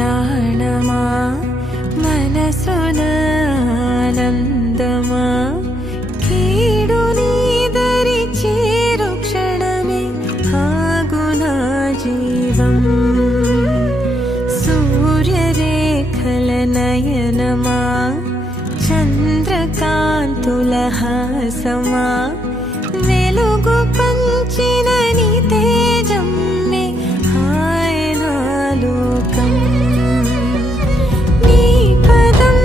ప్రాణమా మనసున ఆనందమా కీడు నీదరి చేరు క్షణమే ఆగున జీవం సూర్యరేఖల నయనమా చంద్రకాంతుల హాసమా వెలుగు పంచిన నీ తేజమ్మే ఆయన లోకం నీ పదం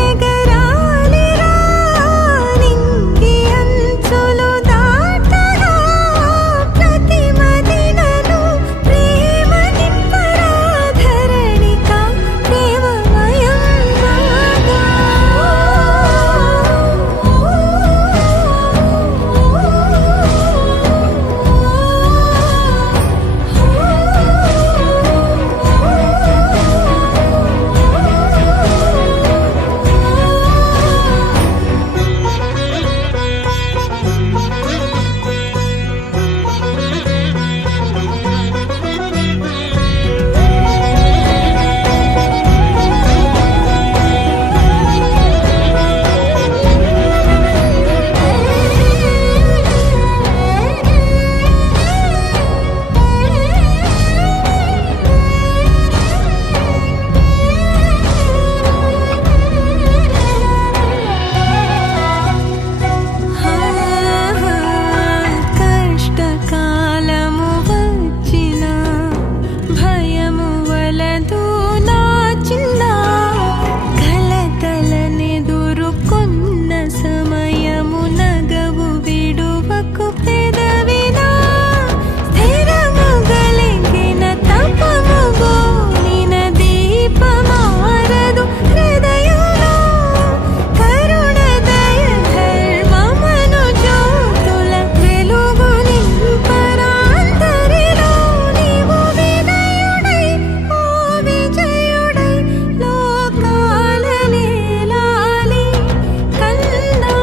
ఎగరాలిరా నింగి అంచులు దాటగా ప్రతి మదినను ప్రేమ నింపరా ధరణిక ప్రేమమయం కష్టకాలము వచ్చిన భయము వలదు నా చిన్న కలతలనెదురుకొన్న సమయము నగవు విడువకు పెదవినా స్థిరము గలిగిన తపము గోలిన దీపమారదు హృదయంలో కరుణ దయ ధర్మమను జ్యోతుల వెలుగు నింపరా అంతరిలో నీవు వినయుడై ఓ విజయుడై లోకాల నేలాలి కన్నా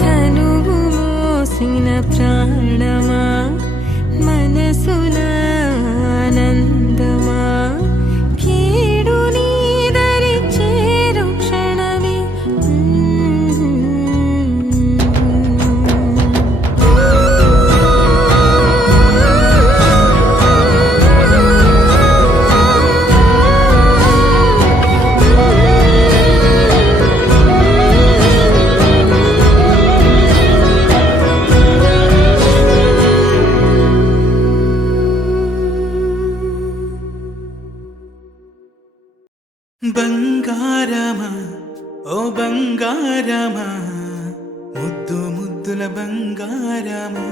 కనువు మోసిన ప్రాణమా మనసున ఆనందమా కీడు నీదరి చేరు క్షణమే బంగారమా ఓ బంగారమా ముద్దు ముద్దుల బంగారమా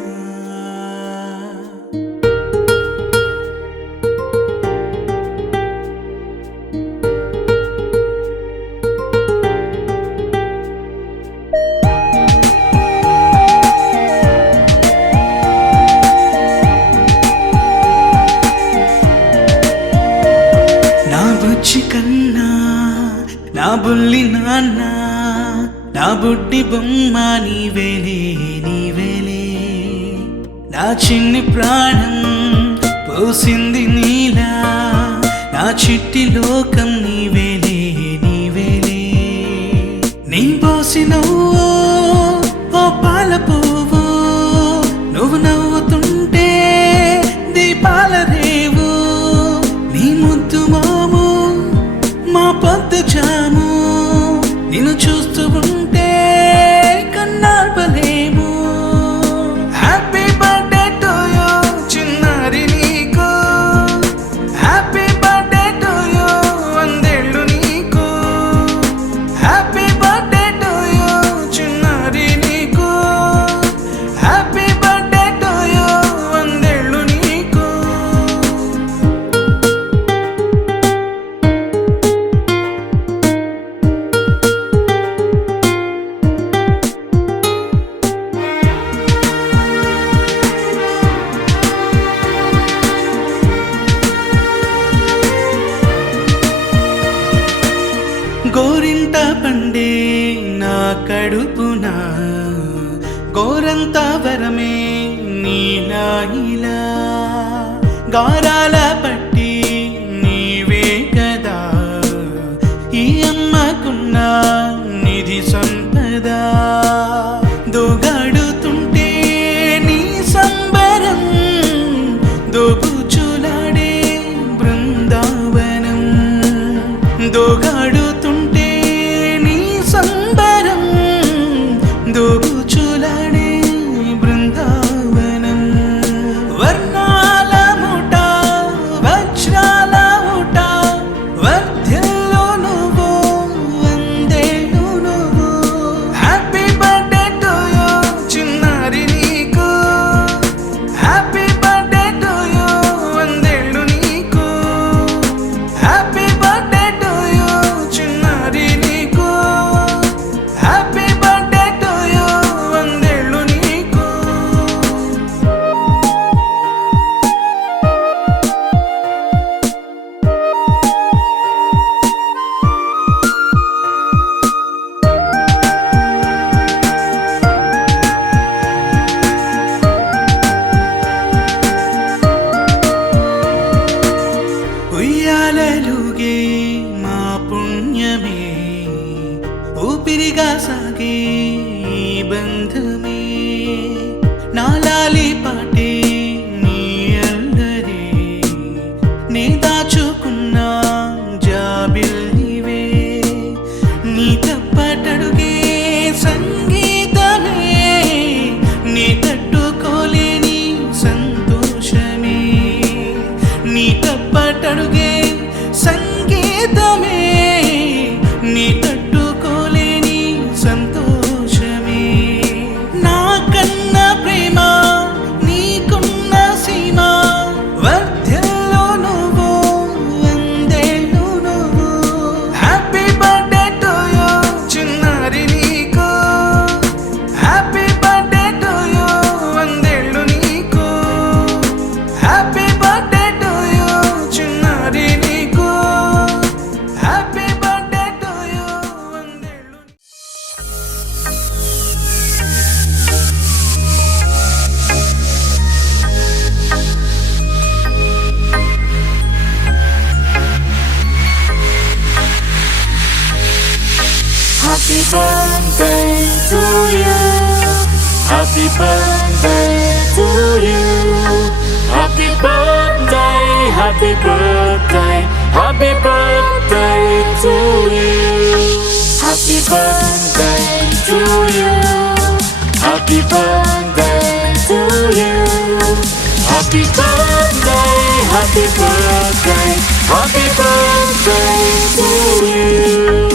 నా బుజ్జి కన్నా నా బుల్లి నాన్న నా బుడ్డి బొమ్మ నీవేలే నీవేలే నా చిన్ని ప్రాణం పోసింది నీలా నా చిట్టి లోకం నీవేలే నీవేలే నీ పోసినవ్వో ఓ పాల పువ్వో నువ్వు నవ్వుతుంటే దీపాల రేవు నీ ముద్దు మోము మా పొద్దు జాము నిన్ను చూస్తూ ఉంటే కన్నార్పలేము హ్యాపీ బర్త్డే టు యూ చిన్నారి నీకు హ్యాపీ బర్త్డే టు యూ వందేళ్ళ గడుపునా గోరంత వరమే నీలా ఇలా గారాల పట్టి నీవే కదా ఈ అమ్మకున్న నిధి సంపద దోగాడుతుంటే నీ సంబరం దోగుచులాడే బృందావనం దోగాడుతుంటే నీ సంబరం దోగుచులాడే బృందావనం వర్ణాల ముఠ వజ్రాల ముఠ వర్ధిల్లు నువ్వు వందేళ్ళు నువ్వు హ్యాపీ బర్త్డే టు యూ చిన్నారి నీకు హ్యాపీ బర్త్డే టు యూ వందేళ్ళు నీకు హ్యాపీ బర్త్డే టు యూ చిన్నారి నీకు హ్యాపీ బర్త్డే టు యూ వందేళ్ళు నీకు ఉయ్యాలలుగే మా పుణ్యమే ఊపిరిగా సాగే ఈ బంధమే నాలాలి పాటే నీ అందరే నే దాచుకున్న జాబిల్లివే నీ తప్పటడుగే సంగీతమే నీ తట్టుకోలేని సంతోషమే నీ తప్పటడుగే సంగీతమే నీ తట్టుకోలేని సంతోషమే నా కన్న ప్రేమ నీకున్న సీమ వర్ధిల్లు నువ్వు వందేళ్ళు నువ్వు హ్యాపీ బర్త్డే టు యూ చిన్నారి నీకు హ్యాపీ బర్త్డే టు యూ వందేళ్ళు నీకు హ్యాపీ బర్త్డే టు యూ చిన్నారి నీకు హ్యాపీ బర్త్డే టు యూ వందేళ్ళు Happy birthday to you. Happy birthday to you. Happy birthday, happy birthday, happy birthday to you. Happy birthday to you. Happy birthday to you. Happy birthday, happy birthday, happy birthday to you.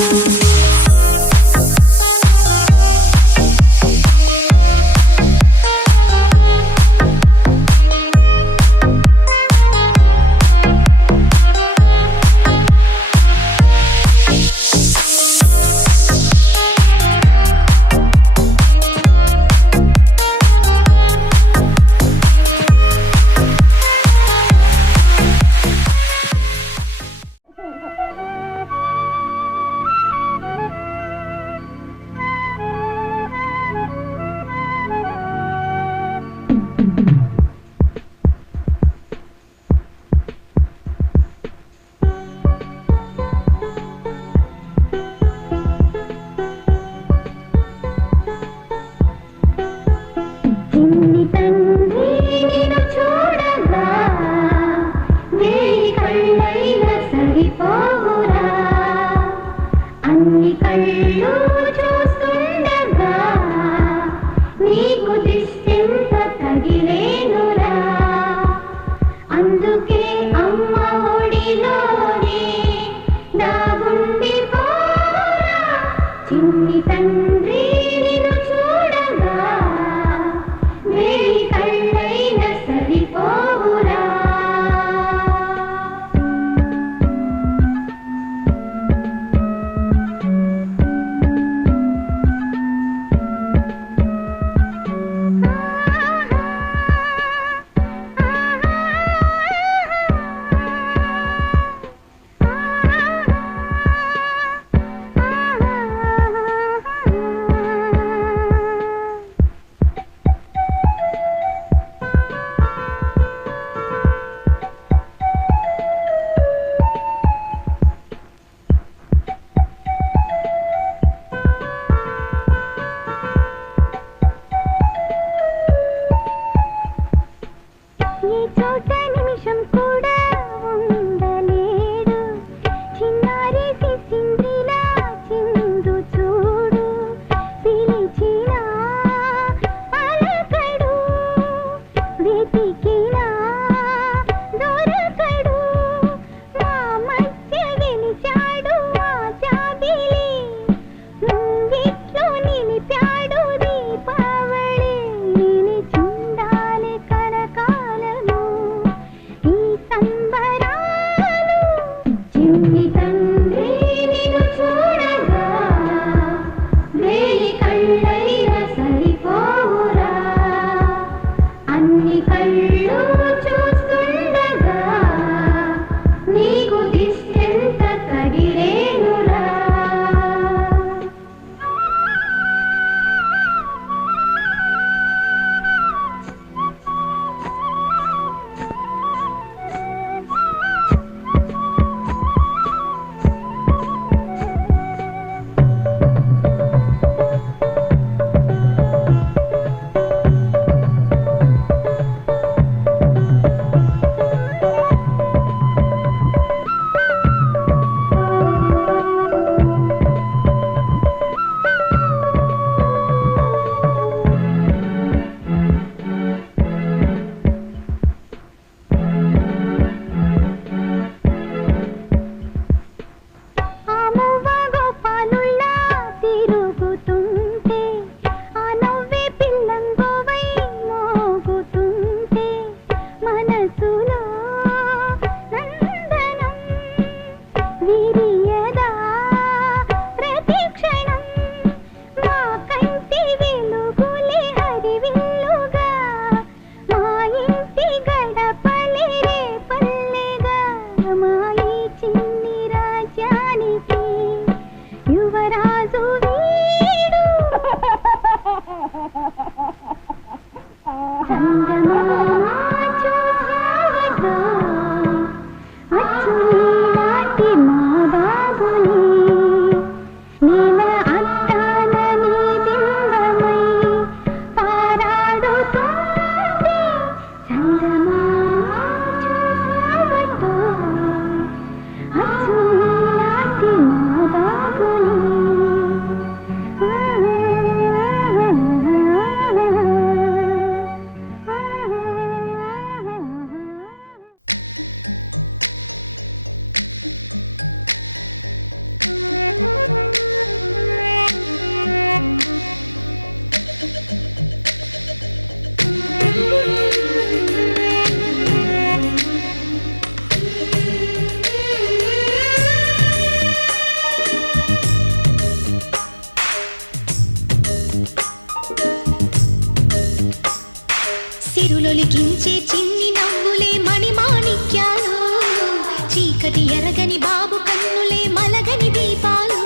చోట నిమిషం కూడా ఉండలేడు చిన్నారి సింద్రిలా చిందు చూడు పిలిచిన పలకడు వెతికినా దొరకడు మా మధ్య వెలిచాడు ఆ జాబిలి ముంగిట్లో నిలిపాడు దీపావళి నిలిచుండాలి కలకాలము ఈ సంబరాలు చిన్ని తండ్రి నిన్ను చూడగా వేయి కళ్ళైన సరిపోవురా అన్ని కళ్ళు చూస్తుండగా నీకు దిష్టెంత కడిరేనురా తిరుగుతుంటే ఆ నవ్వే పిల్లంగోవై మోగుతుంటే మనసులో నందనం విరియదా ప్రతిక్షణం మా కంటి వెలుగులే హరివిల్లుగా మా ఇంటి గడపలే రేపల్లెగా మా ఈ చిన్ని రాజ్యానికి యువరాజు వీడు చందమామ చూసావగా అచ్చు నీలాంటి మా బాబుని నీల అద్దాల నీ బింబమై పారాడుతోంది చందమామ చూసావగా అచ్చు నీలాంటి మా బాబుని సిరులొలికించే చిన్ని నవ్వులే మణిమాణిక్యాలు చీకటి ఎరగని బాబు కన్నులే మలగని దీపాలు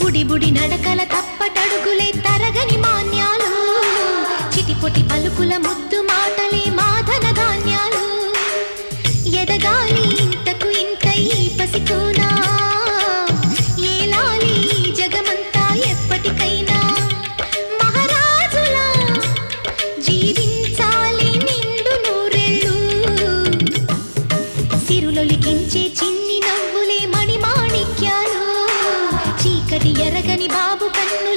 బుడి బుడి నడకల తప్పటడుగులే తరగని మాన్యాలు చిటిపొటి పలుకుల ముద్దు మాటలే మాధన ధాన్యాలు ఎదగాలి ఇంతకు ఇంత ఈ పసికోనా ఏలాలి ఈ జగమంతా ఎప్పటికైనా మహారాజులా జీవించాలి నిండు నూరెళ్ళు సిరులొలికించే చిన్ని నవ్వులే మణిమాణిక్యాలు చీకటి ఎరగని బాబు కన్ను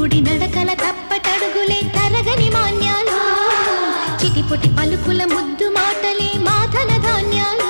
బుడిబుడి నడకల తప్పటడుగులే తరగని మాన్యాలు చిటిపొటి పలుకుల ముద్దు మాటలే మాధన ధాన్యాలు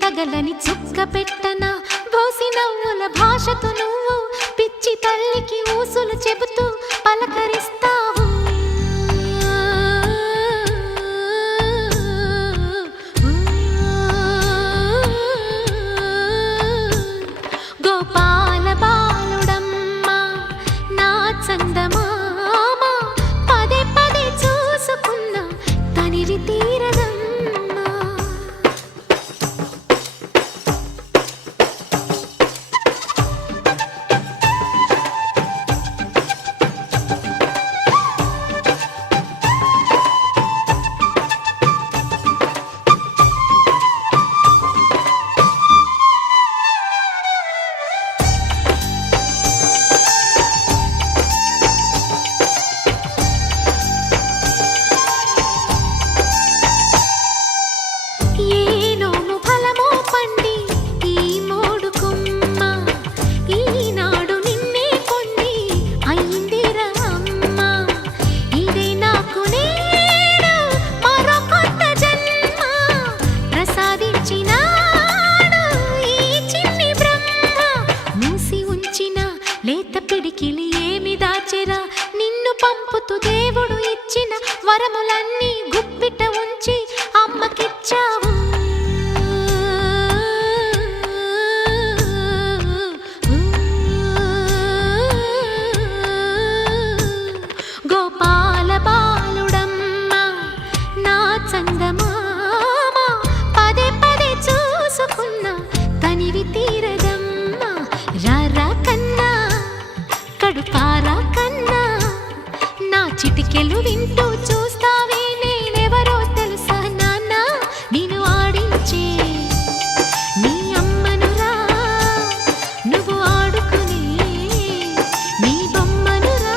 తగలని చుక్క పెట్టన బోసి నవ్వుల భాషతో నువ్వు పిచ్చి తల్లికి ఊసులు చెబుతూ పలకరిస్తావు గోపాల బాలుడమ్మ నా చందమామ పదే పదే చూసుకున్నా తనివి తీరదమ్మ లేత పిడికిలి ఏమి దాచెరా నిన్ను పంపుతూ దేవుడు ఇచ్చిన వరములన్నీ గుప్పిట ఉంచి అమ్మకిచ్చావు గోపాల బాలుడమ్మ నా చందమామ పదే పదే చూసుకున్నా తనివి తీరదమ్మ రారా కన్నా కడుపారా కన్నా నా చిటికెలు వింటూ చూస్తావే నేనెవరో తెలుసా నాన్న నేను ఆడించే నీ అమ్మనురా నువ్వు ఆడుకునే నీ బొమ్మనురా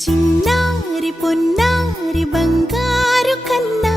చిన్నారి పొన్నారి బంగారు కన్నా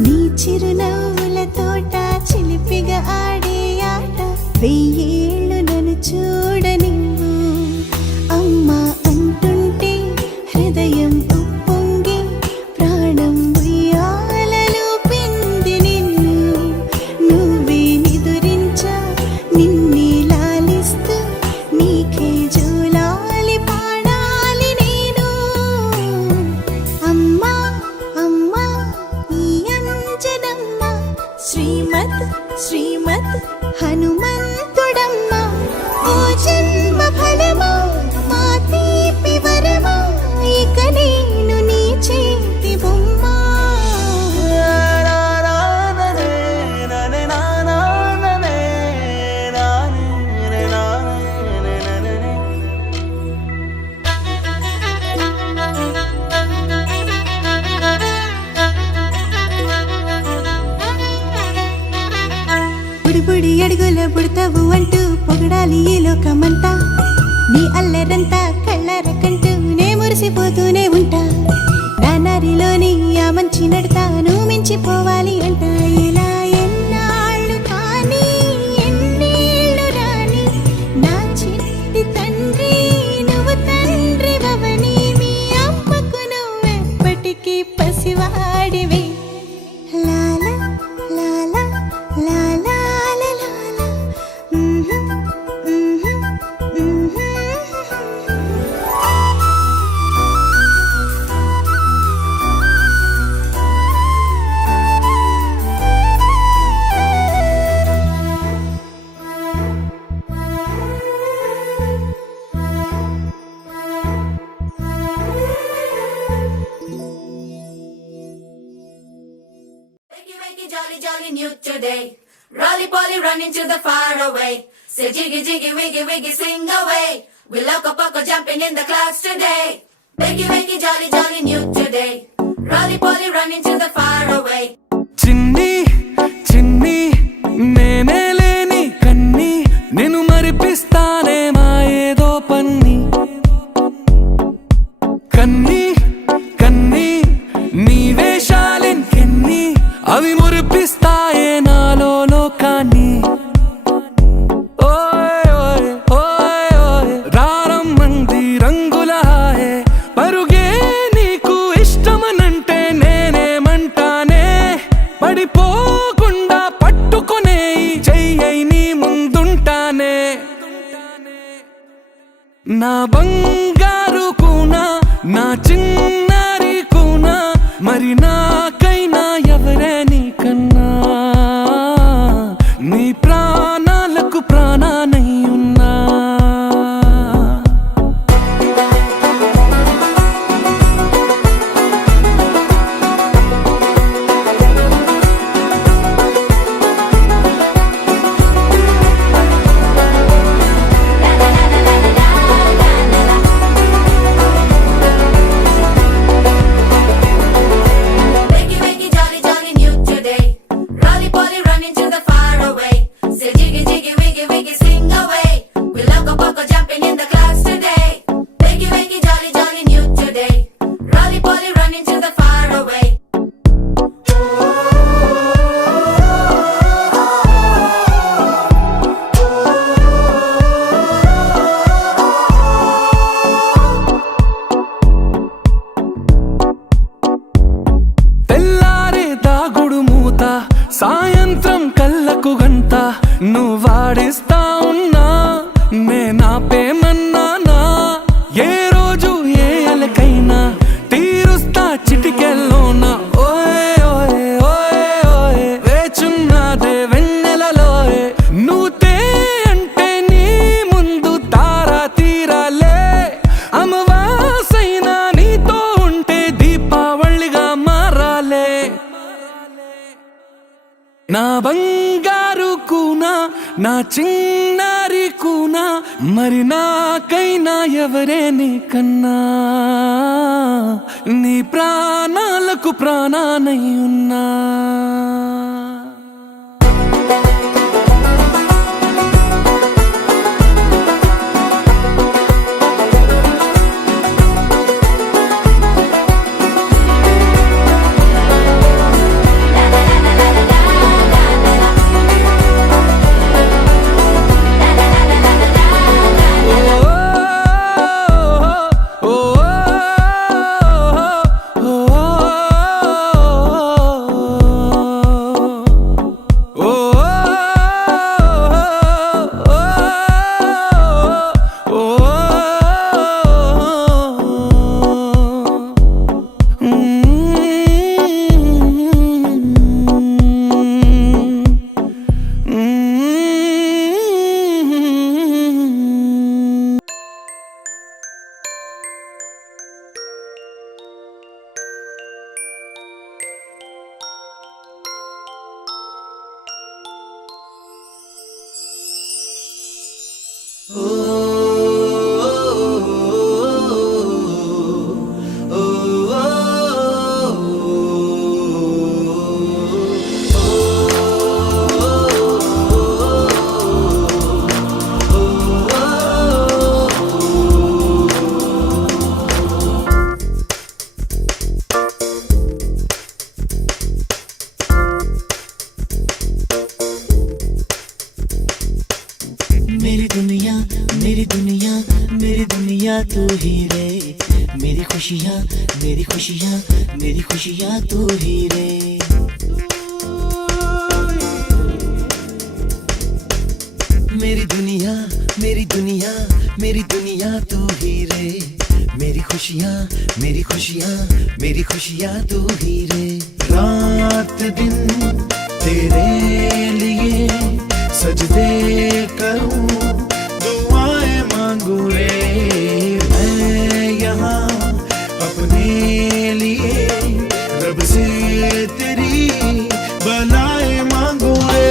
నీ చిరునవ్వుల తోట చిలిపిగా ఆడే ఆట వెయ్యేళ్ళు నన్ను చూడనివ్వు అమ్మా అంటుంటే హృదయం ఉప్పొంగి ప్రాణం ఉయ్యాలలో పిండి నిన్ను నువ్వే నిదురించా నిన్నే లాలిస్తూ నీకే జోలాలి పాడాలి నేను అమ్మా అమ్మా ఈ అంజనమ్మ శ్రీమత్ శ్రీమత్ హనుమంతుడమ్మ ఓ జన్మ ఫలమా మా తీపి వరమా ఇక నేను నీ చేతి బొమ్మ బుడి అడుగుల బుడతావు అంటూ పొగడాలి ఈ లోకమంతా నీ అల్లరంతా కళ్ళారకంటూ నే మురిసిపోతూనే ఉంటా నానారిలోని ఆ మంచి నడతా నువ్వు మించిపోవాలి అంట ఇలా ఎన్నాళ్ళు కానీ ఎన్నేళ్ళు రాని నా చిట్టి తండ్రి నువ్వు తండ్రి వవని మీ అమ్మకు నువ్వెప్పటికీ పసివాడివి లాలా లాలా లాలా Wakey, wakey, jolly, jolly, new today. Rolly poly, running to the far away. Say jiggy, jiggy, wiggy, wiggy, sing away. We loco poco jumping in the clouds today. Wakey, wakey, jolly, jolly, new today. Rolly poly, running to the far away. చిన్ని చిన్ని నేనే లేని కన్ని నిన్ను మరిపిస్తానే మా ఏదో పన్ని కన్ని కన్ని నీ వేషాలెన్ని అవి మురిపిస్తాయే నాలో లోకాన్ని ఓయ్ ఓయ్ ఓయ్ ఓయ్ రారమ్మంది రంగుల హాయే పరుగే నీకు ఇష్టమనంటే నేనేమంటానే పడిపోకుండా పట్టుకునే చెయ్యై నీ ముందుంటానే నా బంగారు కూనా నా చిన్నారి కూనా మరి నాకైనా ఎవరే నీకన్నా నీ ప్రాణాలకు ప్రాణానై ఉన్నా Wakey, wakey, jolly, jolly, new today. Rolly poly, running to the far away. Say jiggy, jiggy, wiggy, wiggy, sing away. We loco poco jumping in the clouds today. Wakey, wakey, jolly, jolly, new today. Rolly poly, running to the far away. తెల్లారే దాగుడు మూత సాయంత్రం కళ్ళకు గంట నువ్వాడిస్తా ఉన్నా నేనాపేమన్నానా ఏ రోజు ఏ అలకైనా తీరుస్తా చిటికెల్లోనా ఓయ్ ఓయ్ ఓయ్ ఓయ్ వేచున్నాదే వెన్నెలలోయే నువ్వుతే అంటే నీ ముందు తారా తీరాలే అమవాసైనా నీతో ఉంటే దీపావళిగా మారాలే నా బంగారు కూనా నా చిన్నారి కూనా మరి నాకైనా ఎవరే నీకన్నా నీ ప్రాణాలకు ప్రాణానై ఉన్నా मेरी दुनिया मेरी दुनिया मेरी दुनिया तू ही रे, मेरी खुशियाँ मेरी खुशियाँ मेरी खुशियाँ तू ही रे। मेरी दुनिया मेरी दुनिया मेरी दुनिया तू ही रे, मेरी खुशियाँ मेरी खुशियाँ मेरी खुशियाँ तू ही रे। रात दिन तेरे लिए सजदे करूं, दुआएं मांगू रे। मैं यहाँ अपने लिए रब से तेरी बनाए मांगू रे।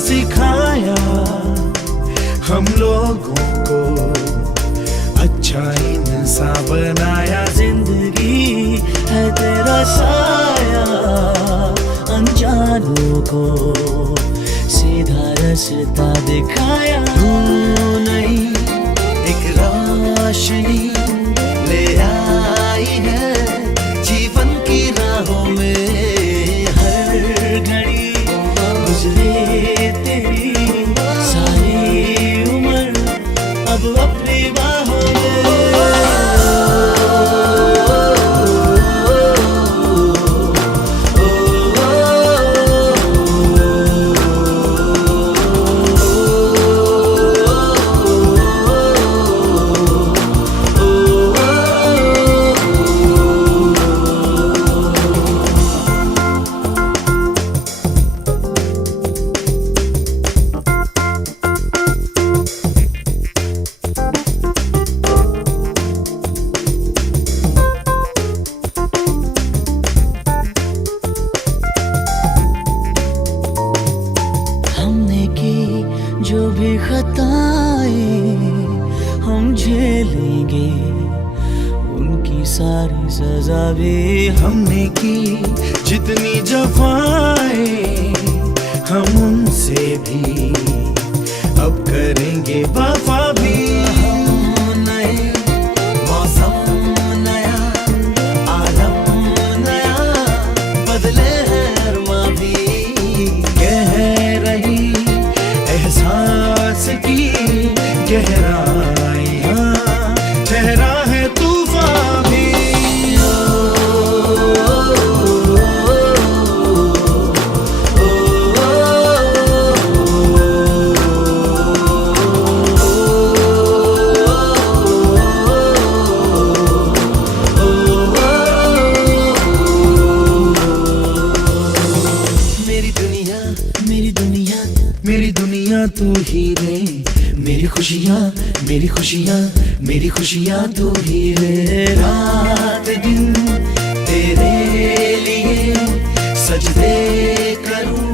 सिखाया हम लोगों को, अच्छा इंसान बनाया। जिंदगी है तेरा साया, अनजानों को सीधा रास्ता दिखाया। तू नहीं एक रोशनी ले आई है जीवन की राहों में। हर घड़ी गुजरे तेरी सारी उम्र अब अपनी बाहों जो भी खताएं हम झेलेंगे, उनकी सारी सजा भी हमने की। जितनी जफाएं हम उनसे भी अब करेंगे वफा भी। नए मौसम नया, आलम नया, बदले हैं अरमा भी। कह रही एहसास की गहराइयाँ, ठहरा है तूफान भी। मेरी दुनिया मेरी दुनिया मेरी दुनिया तू ही रे, मेरी खुशियाँ मेरी खुशियाँ मेरी खुशियाँ तू ही रे। रात दिन तेरे लिए सजदे करूं,